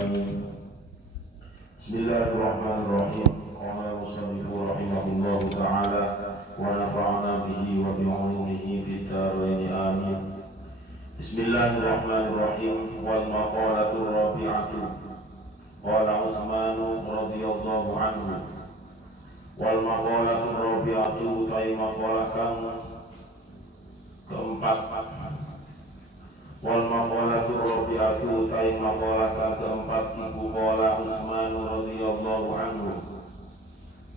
آمين. بسم الله الرحمن الرحيم. قال المصنف رحمه الله تعالى ونفعنا به وبعلومه في الدارين آمين. بسم الله الرحمن الرحيم. والمقالة الرابعة قال عثمان رضي الله عنه. والمقالة الرابعة utai maqalah kang keempat. Wal maqalatu rabi'atu utai maqalah kang keempat iku qala Utsman radhiyallahu anhu.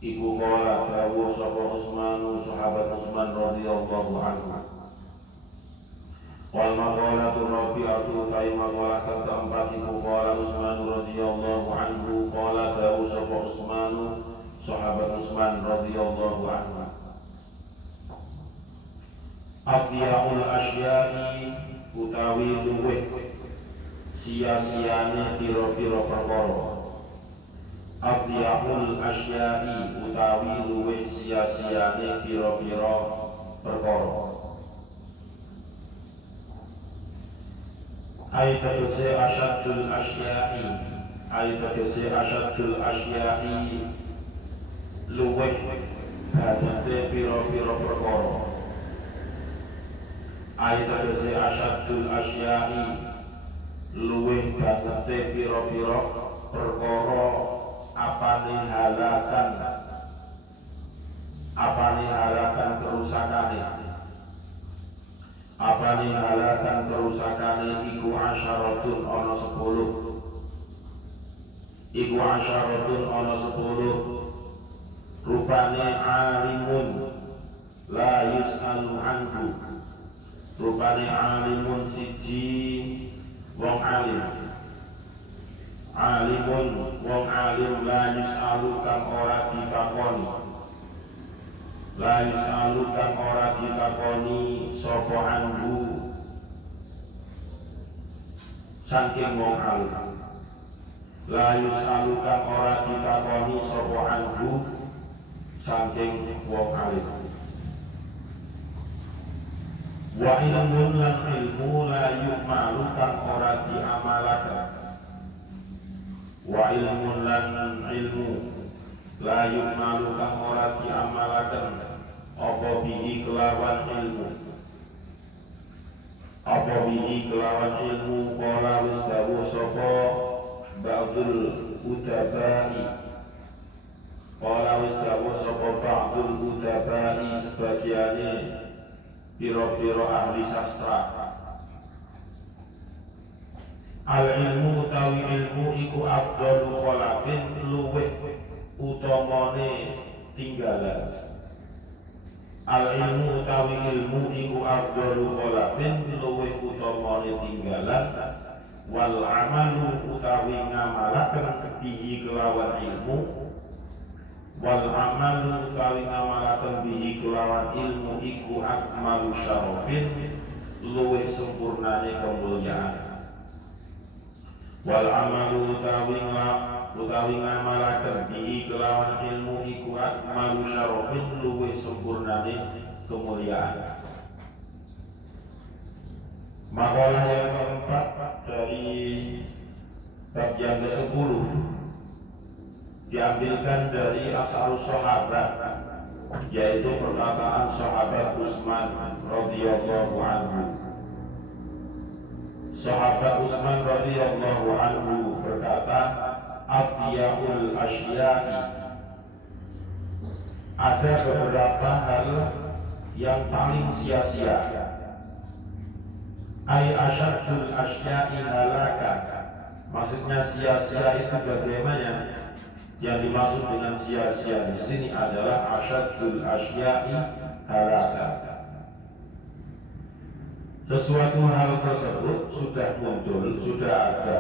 Iku qala dawuh sapa Utsman sahabat Utsman radhiyallahu anhu. Wal maqalatu rabi'atu utai maqalah kang keempat iku qala Utsman radhiyallahu anhu qala dawuh sapa Utsman sahabat Utsman radhiyallahu anhu. Aqyaul asya'i utawi luweh sia-siane pira-pira perkara. Aqyaul asya'i utawi luweh sia-siane pira-pira perkara. Aitatuse asyadul asya'i, aitatuse asyadul asya'i luweh hadate pira-pira perkara. Aitatuse asyadul asya'i luweh banget pira-pira perkara apane halakan kerusakane iku asyaratun ana 10. Iku asyaratun ana 10. Rupane alimun la yus'alu anhu. Rupane alimun siji wong alim. Alimun wong alim la yus'alu kang ora ditakoni. La yus'alu kang ora ditakoni sapa anhu saking wong alim. La yus'alu kang ora ditakoni sapa anhu saking wong alim. Wa ilmun lan ilmu la yu'malu kang ora diamalaken. Wa ilmun lan ilmu la yu'malu kang ora diamalaken apa bihi kelawan ilmu. Apa bihi kelawan ilmu qala wis dawuh sapa ba'dul udabai. Qala wis dawuh sapa ba'dul udabai sebagiane piro-piro ahli sastra. Al ilmu utawi ilmu iku afdalu kholafin luweh utamane tinggalan. Al ilmu utawi ilmu iku afdalu kholafin luweh utamane tinggalan. Wal amalu utawi ngamalaken bihi kelawan ilmu. Wal amalu utawi ngamalaken bihi kelawan ilmu iku akmalu syarafin luwih sempurnane kemuliaan. Wal amalu utawi ngamalaken bihi kelawan ilmu iku akmalu syarafin luwih sempurnane kemuliaan. Makalah yang keempat dari bab yang ke-10 diambilkan dari asal sahabat, yaitu perkataan sahabat Utsman radhiyallahu anhu. Sahabat Utsman radhiyallahu anhu berkata, "Atyaul asya'i." Ada beberapa hal yang paling sia-sia. Ai asyadul asya'i halakan. Maksudnya sia-sia itu bagaimana? Yang dimaksud dengan sia-sia di sini adalah asyadul asya'i halaka. Sesuatu hal tersebut sudah muncul, sudah ada,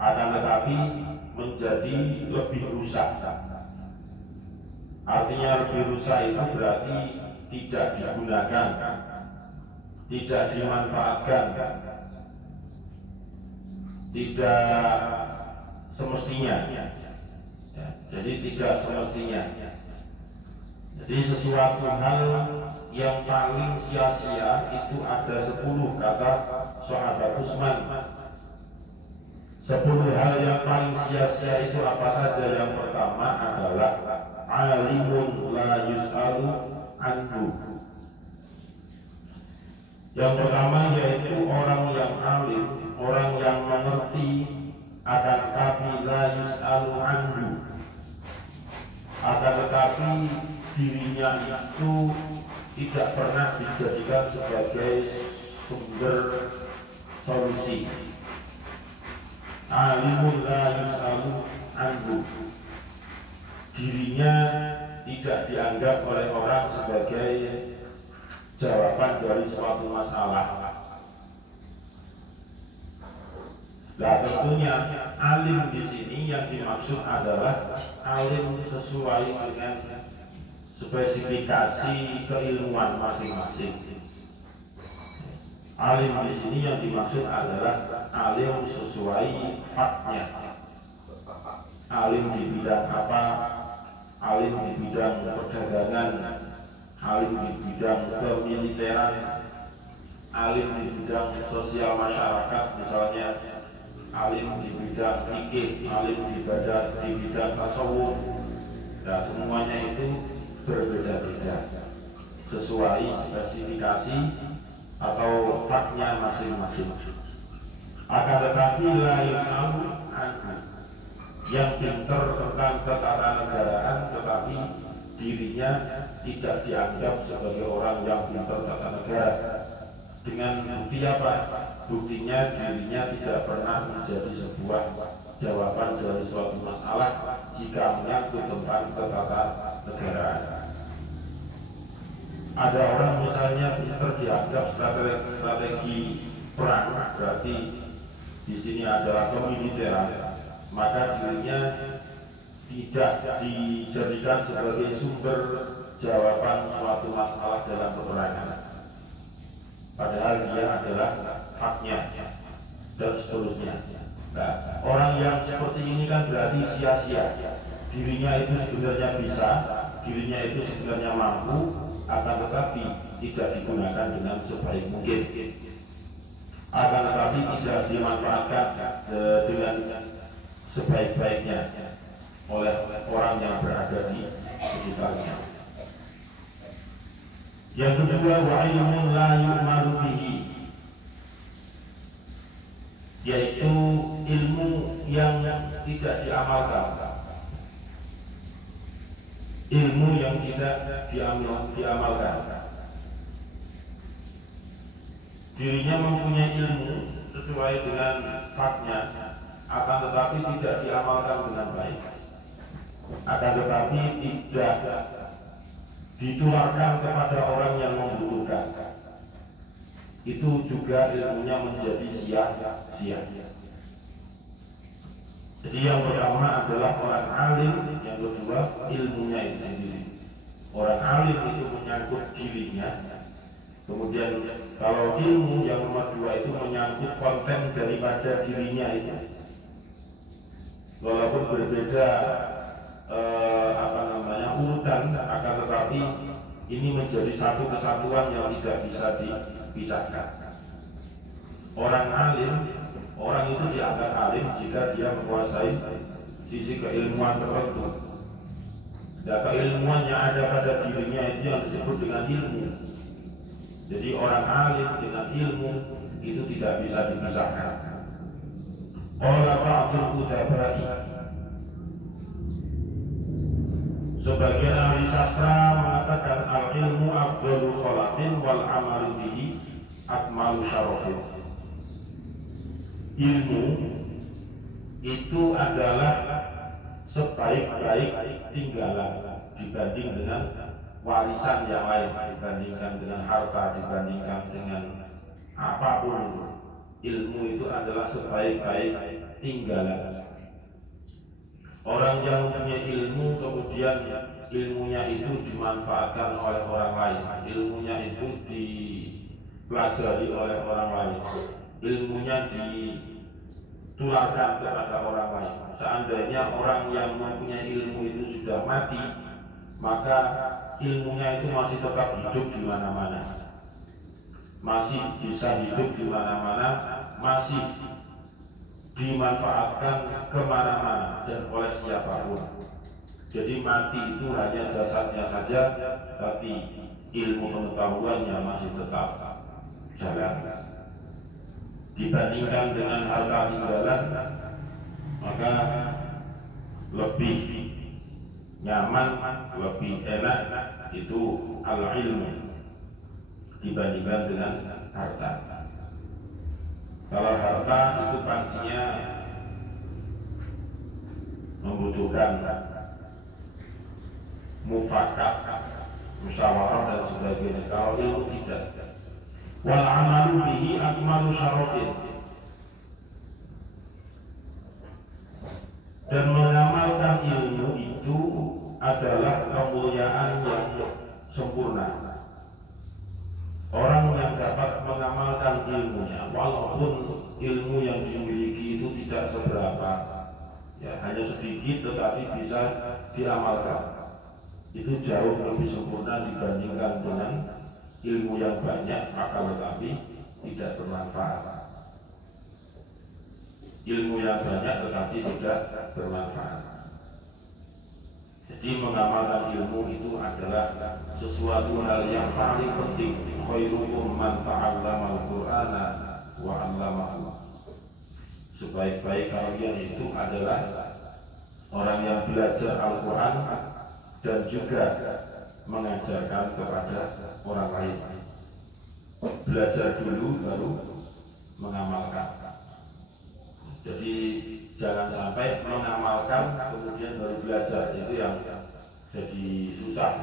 akan tetapi menjadi lebih rusak. Artinya lebih rusak itu berarti tidak digunakan, tidak dimanfaatkan, tidak semestinya. Jadi tidak semestinya. Jadi sesuatu hal yang paling sia-sia itu ada 10 kata sahabat Utsman. 10 hal yang paling sia-sia itu apa saja? Yang pertama adalah alimun la yus'alu anhu. Yang pertama yaitu orang yang alim, orang yang mengerti, akan tetapi la yus'alu anhu, akan tetapi dirinya itu tidak pernah dijadikan sebagai sumber solusi. Alimun la yus'alu anhu, dirinya tidak dianggap oleh orang sebagai jawaban dari suatu masalah. Nah, tentunya alim di sini yang dimaksud adalah alim sesuai dengan spesifikasi keilmuan masing-masing. Alim di sini yang dimaksud adalah alim sesuai faknya. Alim di bidang apa? Alim di bidang perdagangan, alim di bidang kemiliteran, alim di bidang sosial masyarakat misalnya, alim di bidang fikih, alim di bidang tasawuf. Nah, semuanya itu berbeda-beda sesuai spesifikasi atau faknya masing-masing. Akan tetapi la yus'alu anhu, yang pintar tentang ketatanegaraan tetapi dirinya tidak dianggap sebagai orang yang pintar tata negara. Dengan bukti apa? Buktinya dirinya tidak pernah menjadi sebuah jawaban dari suatu masalah jika menyangkut tentang ketatanegaraan. Ada orang misalnya pintar dianggap strategi perang, berarti di sini adalah kemiliteran, maka dirinya tidak dijadikan sebagai sumber jawaban suatu masalah dalam peperangan. Padahal dia adalah haknya dan seterusnya. Nah, orang yang seperti ini kan berarti sia-sia. Dirinya itu sebenarnya bisa, dirinya itu sebenarnya mampu, akan tetapi tidak digunakan dengan sebaik mungkin. Akan tetapi tidak dimanfaatkan dengan sebaik-baiknya oleh orang yang berada di sekitarnya. Yang kedua, wa ilmun la yu'malu bihi, yaitu ilmu yang tidak diamalkan. Ilmu yang tidak diamalkan. Dirinya mempunyai ilmu sesuai dengan faknya, akan tetapi tidak diamalkan dengan baik. Akan tetapi tidak ditularkan kepada orang yang membutuhkan. Itu juga ilmunya menjadi sia-sia. Jadi yang pertama adalah orang alim, yang kedua ilmunya itu sendiri. Orang alim itu menyangkut dirinya. Kemudian kalau ilmu yang nomor dua itu menyangkut konten daripada dirinya itu. Walaupun berbeda urutan, akan tetapi ini menjadi satu kesatuan yang tidak bisa dipisahkan. Orang alim, orang itu dianggap alim jika dia menguasai sisi keilmuan tertentu. Dan keilmuan yang ada pada dirinya itu yang disebut dengan ilmu. Jadi orang alim dengan ilmu itu tidak bisa dipisahkan. Qala ba'dul udabai, sebagian ahli sastra mengatakan al-ilmu afdalu khalaqin wal amalu bihi akmalu syarafin. Ilmu itu adalah sebaik-baik tinggalan dibanding dengan warisan yang lain, dibandingkan dengan harta, dibandingkan dengan apapun. Ilmu itu adalah sebaik-baik tinggalan. Orang yang punya ilmu kemudian ilmunya itu dimanfaatkan oleh orang lain, ilmunya itu dipelajari oleh orang lain, ilmunya ditularkan kepada orang lain. Seandainya orang yang mempunyai ilmu itu sudah mati, maka ilmunya itu masih tetap hidup di mana-mana, masih bisa hidup di mana-mana, masih dimanfaatkan kemana-mana dan oleh siapapun. Jadi mati itu hanya jasadnya saja, tapi ilmu pengetahuannya masih tetap jalan. Dibandingkan dengan harta tinggalan, maka lebih nyaman, lebih enak itu al-ilmu dibandingkan dengan harta. Kalau harta itu pastinya membutuhkan mufakat, musyawarah dan sebagainya. Kalau ilmu tidak. Wal amalu bihi akmalu syaratin. Dan mengamalkan ilmu itu adalah kemuliaan yang sempurna. Orang yang dapat mengamalkan ilmunya, walaupun ilmu yang dimiliki itu tidak seberapa, ya hanya sedikit tetapi bisa diamalkan, itu jauh lebih sempurna dibandingkan dengan ilmu yang banyak akan tetapi tidak bermanfaat. Ilmu yang banyak tetapi tidak bermanfaat. Jadi mengamalkan ilmu itu adalah sesuatu hal yang paling penting. Khairukum man ta'allama al-Qur'ana wa 'allamahu. Sebaik-baik kalian itu adalah orang yang belajar Al-Qur'an dan juga mengajarkan kepada orang lain. Belajar dulu baru mengamalkan. Jadi jangan sampai mengamalkan kemudian baru belajar, itu yang jadi susah.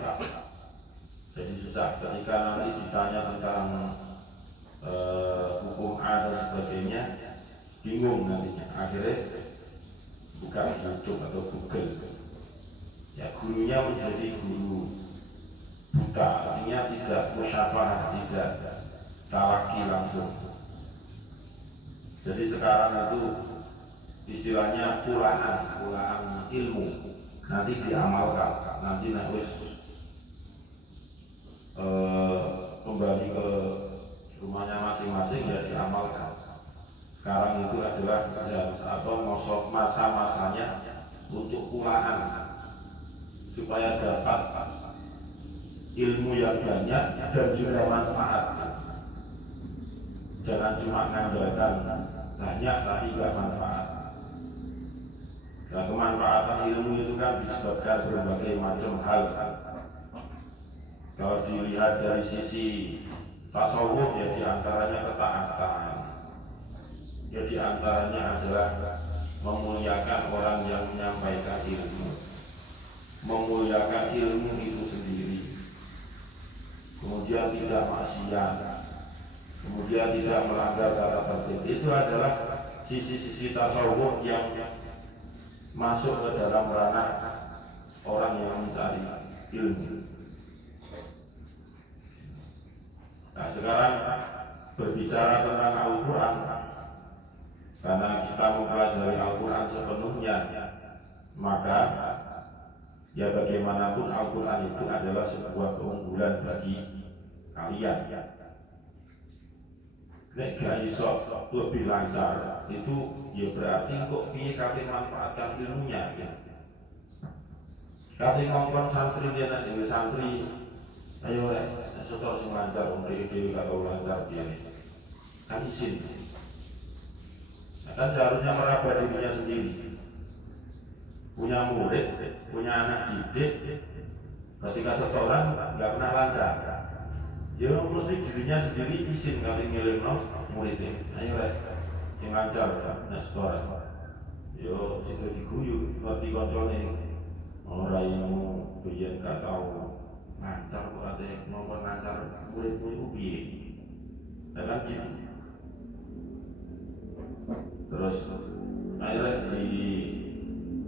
Ketika nanti ditanya tentang hukum A dan sebagainya, bingung nantinya. Akhirnya buka YouTube atau Google. Ya, gurunya menjadi guru buta, artinya tidak musyawarah, tidak talaki langsung. Jadi sekarang itu istilahnya pulaan ilmu, nanti diamalkan, nanti harus kembali ke rumahnya masing-masing ya diamalkan. Sekarang itu adalah masa-masanya untuk pulaan supaya dapat ilmu yang banyak dan juga manfaat. Jangan cuma mengandalkan banyak tapi tidak manfaat. Dan kemanfaatan ilmu itu kan disebabkan berbagai macam hal. Kalau dilihat dari sisi tasawuf, ya diantaranya ketaatan, ya diantaranya adalah memuliakan orang yang menyampaikan ilmu, memuliakan ilmu itu sendiri, kemudian tidak maksiat, kemudian tidak melanggar tata tertib. Itu adalah sisi-sisi tasawuf yang masuk ke dalam ranah orang yang mencari ilmu. Nah, sekarang berbicara tentang Al-Quran, karena kita mempelajari Al-Quran sepenuhnya, maka ya bagaimanapun Al-Quran itu adalah sebuah keunggulan bagi kalian. Nek gak iso lebih lancar, itu ya berarti kok piye kate manfaatkan ilmunya ya. Kate ngongkon santri dia nanti santri, ayo setor sing lancar, dewi kalau lancar dia kan izin. Kan seharusnya meraba dirinya sendiri. Punya murid, punya anak didik, ketika setoran nggak pernah lancar, ya mesti dirinya sendiri izin kali ngirim muridnya. Ayo sing lancar, setoran. Yo situ diguyu, ngerti koncone orang yang biyen gak tahu lancar kok ada nomor lancar murid-murid piye. Kan gitu. Terus akhirnya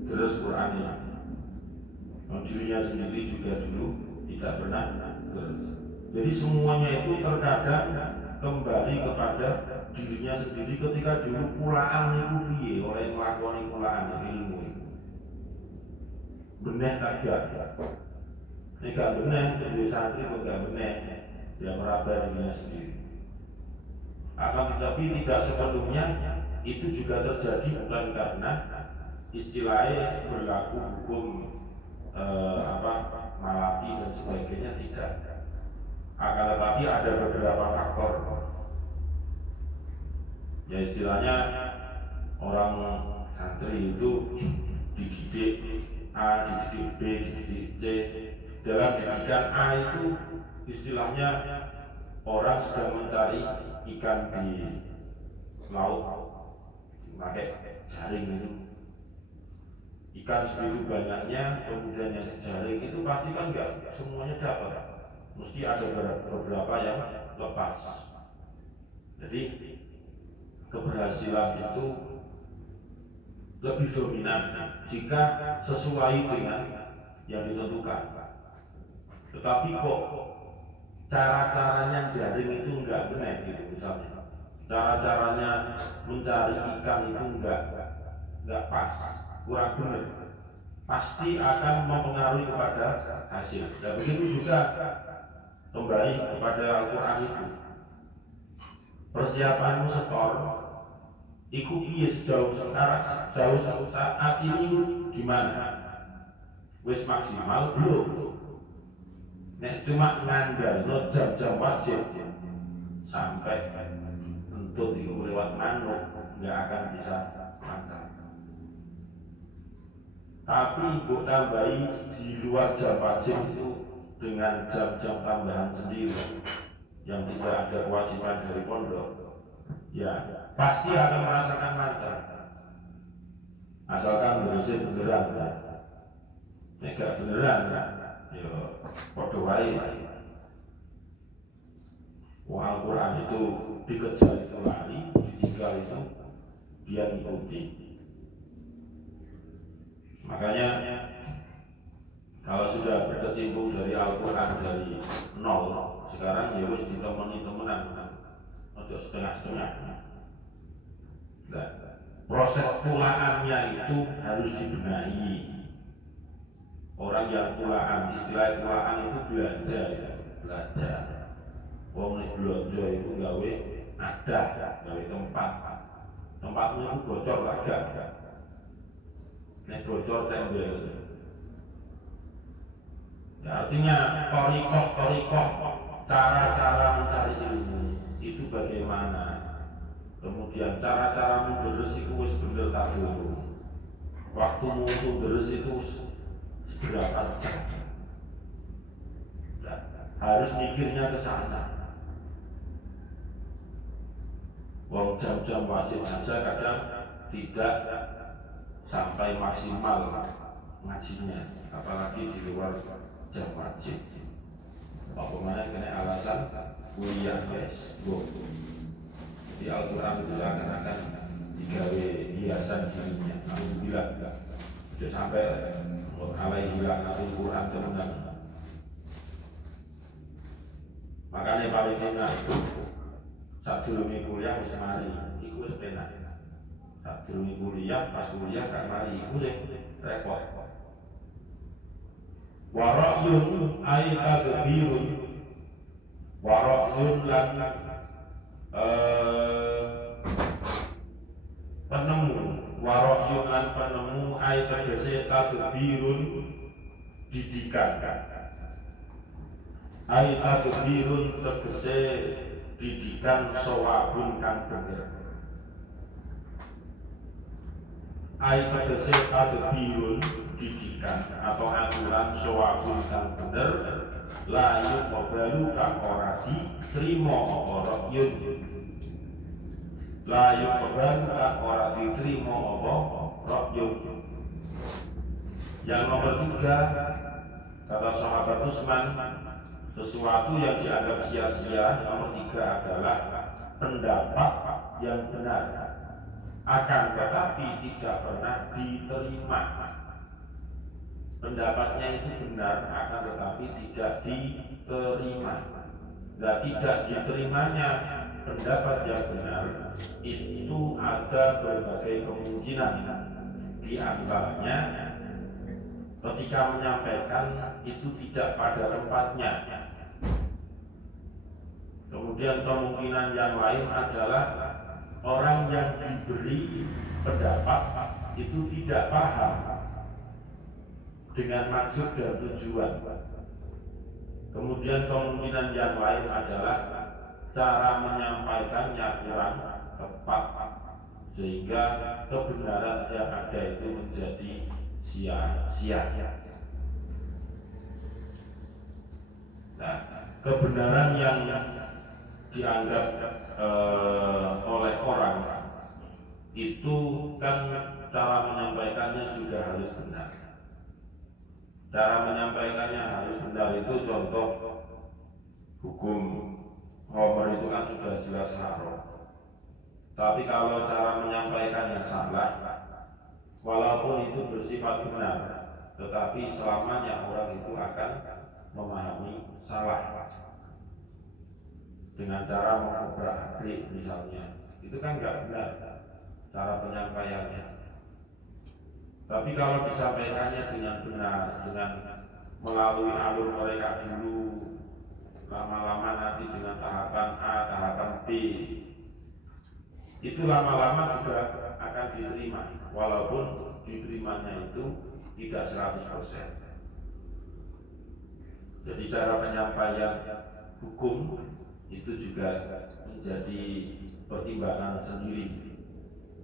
terus Qurannya, dirinya sendiri juga dulu tidak pernah terus. Jadi semuanya itu terkadang kembali kepada dirinya sendiri. Ketika dulu pulaan itu piye, oleh melakukan pulaan ilmu itu benih tak ini gak benar, jadi santri pun gak benar, dia meraba dirinya sendiri. Akan tetapi tidak sepenuhnya itu juga terjadi bukan karena istilahnya berlaku hukum malaki dan sebagainya, tidak. Akan tetapi ada beberapa faktor. Ya istilahnya orang santri itu dididik A, dididik B, dididik C. Dalam didikan A itu istilahnya orang sedang mencari ikan di laut pakai jaring itu. Ikan segitu banyaknya, kemudian yang jaring itu pasti kan enggak semuanya dapat. Mesti ada beberapa yang lepas. Jadi keberhasilan itu lebih dominan jika sesuai dengan yang ditentukan. Tetapi kok cara-caranya jaring itu enggak benar gitu misalnya. Cara-caranya mencari ikan itu enggak pas, kurang benar. Pasti akan mempengaruhi kepada hasil. Dan begitu juga kembali kepada Al-Quran itu. Persiapanmu setor, ikuti sejauh saat ini gimana? Wis maksimal belum? Nek cuma ngandalno jam-jam wajib sampai untuk itu lewat manuk nggak akan bisa lancar. Tapi ibu tambahi di luar jam wajib itu dengan jam-jam tambahan sendiri yang tidak ada kewajiban dari pondok, ya pasti akan merasakan lancar. Asalkan beneran, nek gak beneran, ya podo wae. Al-Quran itu dikejar itu lari, ditinggal itu dia ngikuti. Makanya kalau sudah berkecimpung dari Al-Quran dari nol, sekarang ya harus ditemani temenan, untuk setengah-setengah. Nah, proses pulaannya itu harus dibenahi. Orang yang pulaan, istilah pulaan itu belanja, ya. Belajar. Wong nek belanja itu gawe ada, gawe tempatnya itu bocor lagi. Nek bocor tembel. Ya, artinya torikoh cara-cara mencari ilmu itu bagaimana? Kemudian cara-cara menderes itu wis bener tak dulu. Waktumu untuk deres itu seberapa jam? Nah, harus mikirnya ke sana. Wong jam-jam wajib saja kadang tidak sampai maksimal ngajinya, apalagi di luar jam wajib. Apa mana kena alasan kuliah guys, di Al-Quran itu akan digawe hiasan dirinya. Alhamdulillah sudah sampai alaihi Al-Quran teman-teman. Makanya paling enak itu saat dulu kuliah wis mari, iku wis penak. Saat dulu kuliah, pas kuliah gak mari, iku repot. Wara'yun ay tadbirun, wara'yun lan penemu, wara'yun lan penemu ay tegese tadbirun didikan. Ay tadbirun tegese didikan sawabun kang bener. Ai tegese tadbirun didikan atau aturan sawabun kang bener, layu qabalu kang ora diterima apa ra'yun. Layu qabalu kang ora diterima apa ra'yun. Yang nomor 3 kata sahabat Utsman, sesuatu yang dianggap sia-sia nomor 3 adalah pendapat yang benar akan tetapi tidak pernah diterima. Pendapatnya itu benar akan tetapi tidak diterima. Dan tidak diterimanya pendapat yang benar itu ada berbagai kemungkinan. Di antaranya ketika menyampaikan itu tidak pada tempatnya. Kemudian kemungkinan yang lain adalah orang yang diberi pendapat itu tidak paham dengan maksud dan tujuan. Kemudian kemungkinan yang lain adalah cara menyampaikannya kurang tepat, sehingga kebenaran yang ada itu menjadi sia-sia. Nah, kebenaran yang dianggap oleh orang itu kan cara menyampaikannya juga harus benar. Cara menyampaikannya harus benar itu contoh hukum Homer itu kan sudah jelas haram. Tapi kalau cara menyampaikannya salah, walaupun itu bersifat benar, tetapi selamanya orang itu akan memahami salah dengan cara mengobrak-abrik misalnya. Itu kan nggak benar cara penyampaiannya. Tapi kalau disampaikannya dengan benar, dengan melalui alur mereka dulu, lama-lama nanti dengan tahapan A, tahapan B, itu lama-lama juga akan diterima, walaupun diterimanya itu tidak 100%. Jadi cara penyampaian hukum itu juga menjadi pertimbangan sendiri.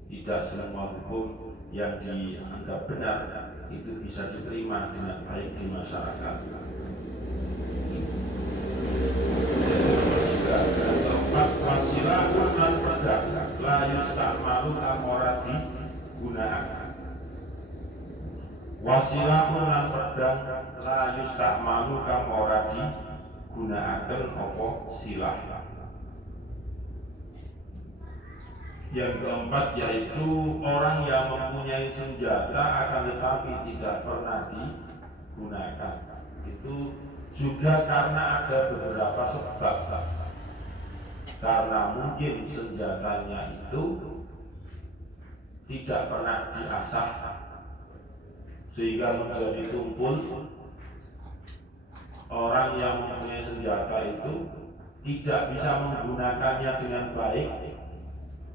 Tidak semua hukum yang dianggap benar itu bisa diterima dengan baik di masyarakat. Keempat, wasilah dan pedagang layus tak malu amora digunakan. Wasilah dan pedang layus tak malu amora digunakan apa silah. Yang keempat yaitu orang yang mempunyai senjata akan tetapi tidak pernah digunakan. Itu juga karena ada beberapa sebab. Karena mungkin senjatanya itu tidak pernah diasah sehingga menjadi tumpul. Orang yang mempunyai senjata itu tidak bisa menggunakannya dengan baik,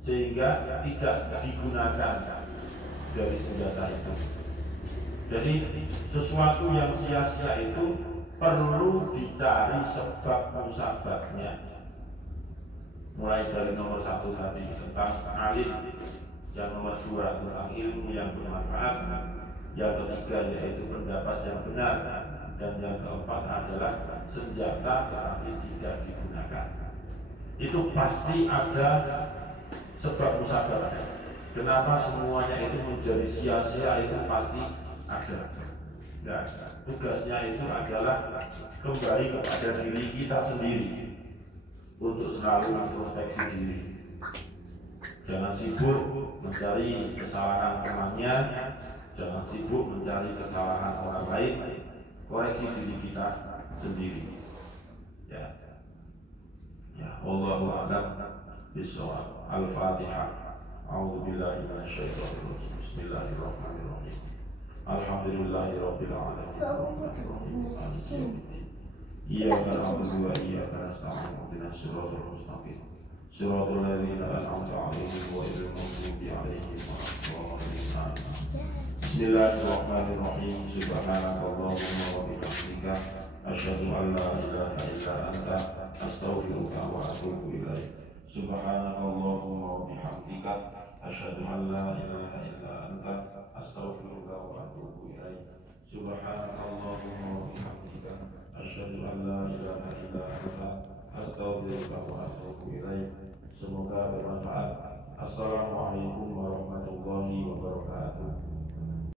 sehingga tidak digunakan dari senjata itu. Jadi sesuatu yang sia-sia itu perlu dicari sebab musababnya. Mulai dari nomor 1 tadi tentang alim, yang nomor 2 tentang ilmu yang bermanfaat, yang ketiga yaitu pendapat yang benar, dan yang keempat adalah senjata tetapi tidak digunakan. Itu pasti ada sebab musababnya. Kenapa semuanya itu menjadi sia-sia itu pasti ada. Nah, tugasnya itu adalah kembali kepada diri kita sendiri untuk selalu introspeksi diri. Jangan sibuk mencari kesalahan temannya, jangan sibuk mencari kesalahan orang lain. Koreksi diri kita sendiri. Ya, Allahu a'lam bishawab. Al-Fatihah. A'udzu billahi minasyaitonir rajim. Bismillahirrahmanirrahim. Alhamdulillahirabbil alamin. Iyyaka na'budu wa iyyaka nasta'in. Ihdinas siratal mustaqim. Siratal ladzina an'amta 'alaihim ghairil maghdubi 'alaihim waladdallin. Bismillahirrahmanirrahim. Subhanakallahumma wa bihamdika asyhadu an la ilaha illa anta astaghfiruka wa atubu ilaik. Subhanakallahumma wa bihamdika asyhadu an la ilaha illa anta astaghfiruka wa atubu ilaik. Subhanakallahumma wa bihamdika asyhadu an la ilaha illa anta astaghfiruka wa atubu ilaik. Semoga bermanfaat. Assalamualaikum warahmatullahi wabarakatuh.